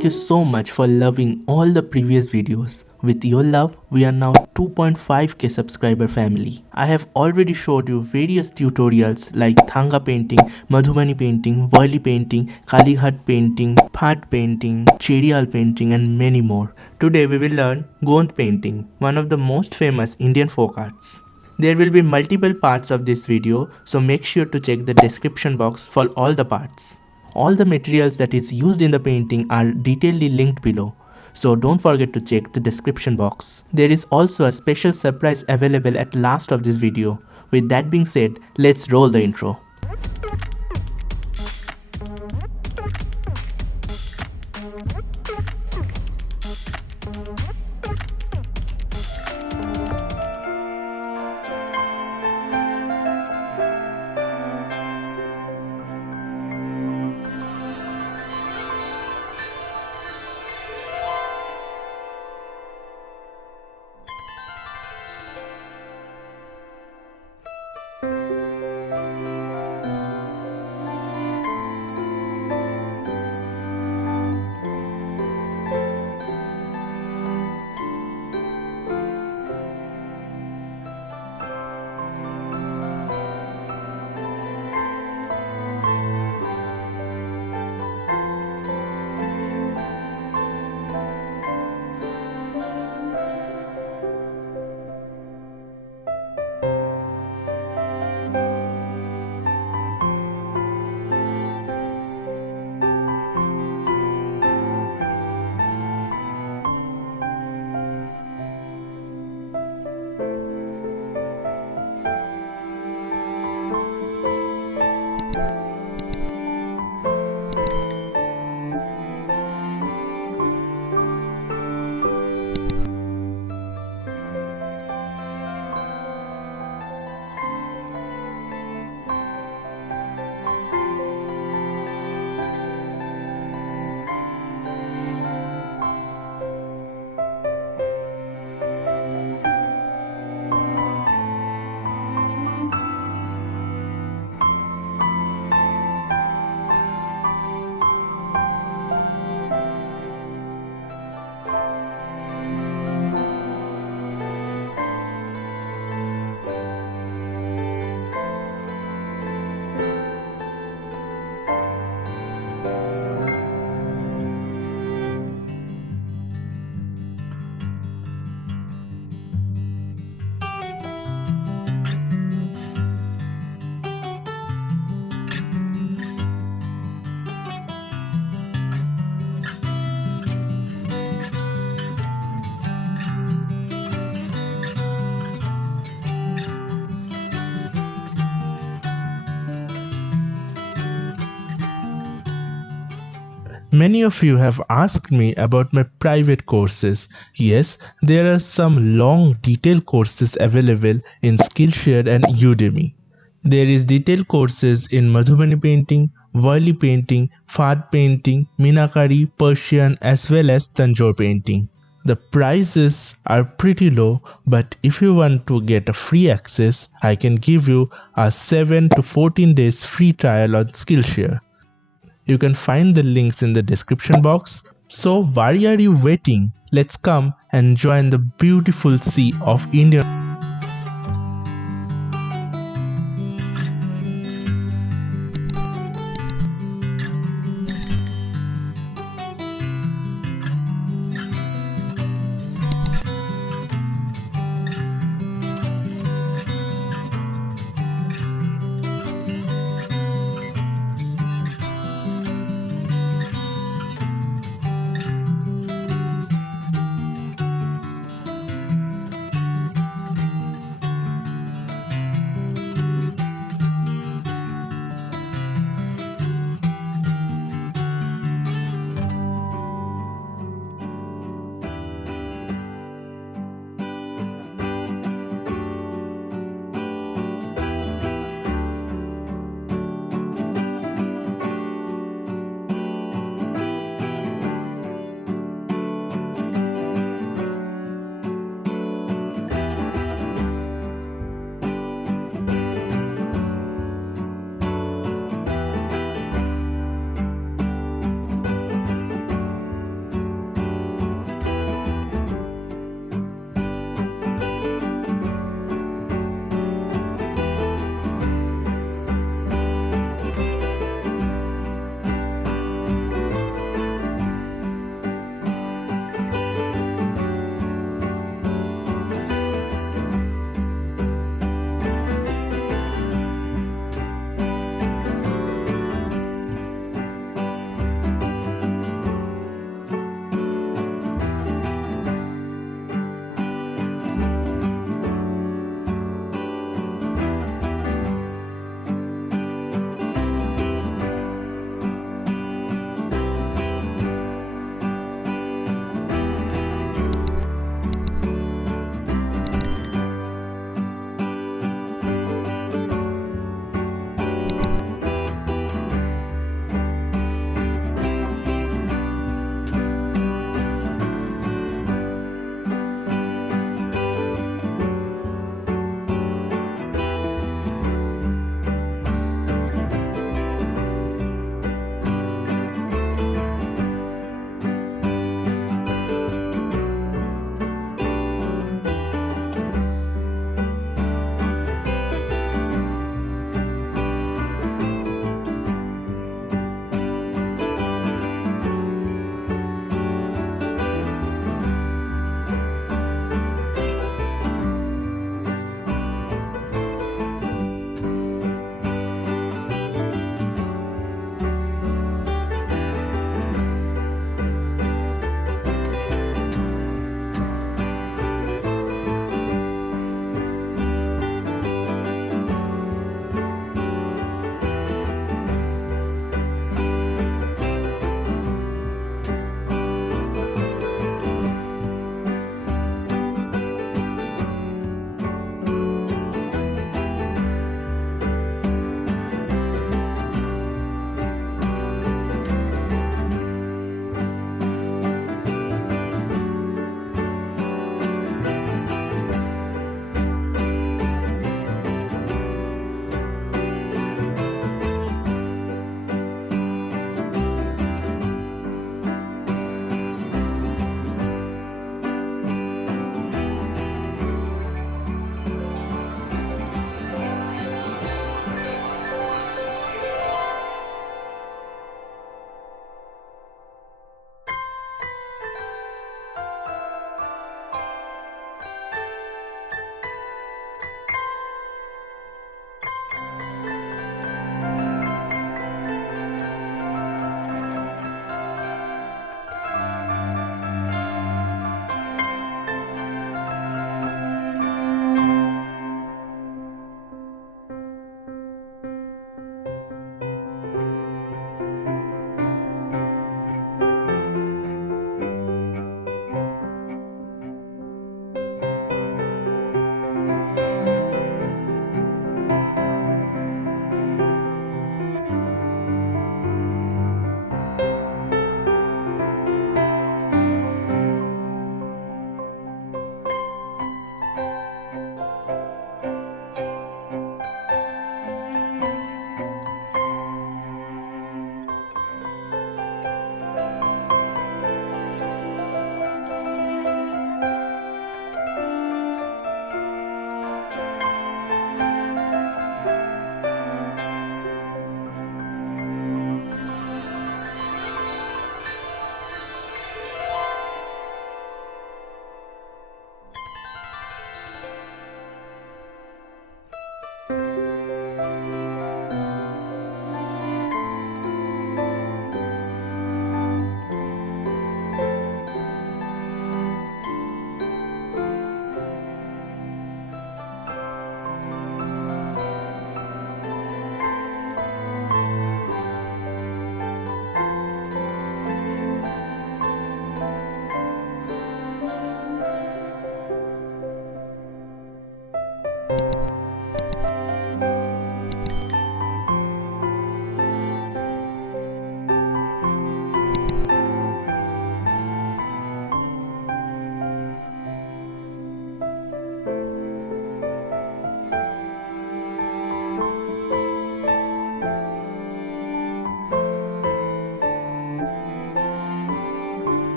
Thank you so much for loving all the previous videos. With your love, we are now 2.5k subscriber family. I have already showed you various tutorials like Thanga painting, Madhubani painting, Varli painting, Kalighat painting, Phat painting, Cherial painting and many more. Today we will learn GOND painting, one of the most famous Indian folk arts. There will be multiple parts of this video, so make sure to check the description box for all the parts. All the materials that is used in the painting are detailedly linked below, so don't forget to check the description box. There is also a special surprise available at last of this video. With that being said, let's roll the intro. Many of you have asked me about my private courses. Yes, there are some long detailed courses available in Skillshare and Udemy. There is detailed courses in Madhubani painting, Varli painting, Phat painting, Meenakari, Persian as well as Tanjore painting. The prices are pretty low, but if you want to get a free access, I can give you a 7 to 14 days free trial on Skillshare. You can find the links in the description box. So why are you waiting? Let's come and join the beautiful sea of Indian.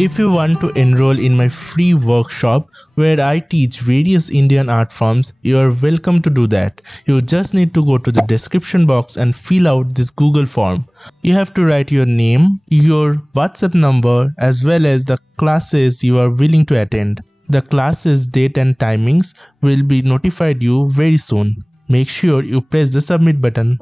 If you want to enroll in my free workshop where I teach various Indian art forms, you are welcome to do that. You just need to go to the description box and fill out this Google form. You have to write your name, your WhatsApp number, as well as the classes you are willing to attend. The classes date and timings will be notified you very soon. Make sure you press the submit button.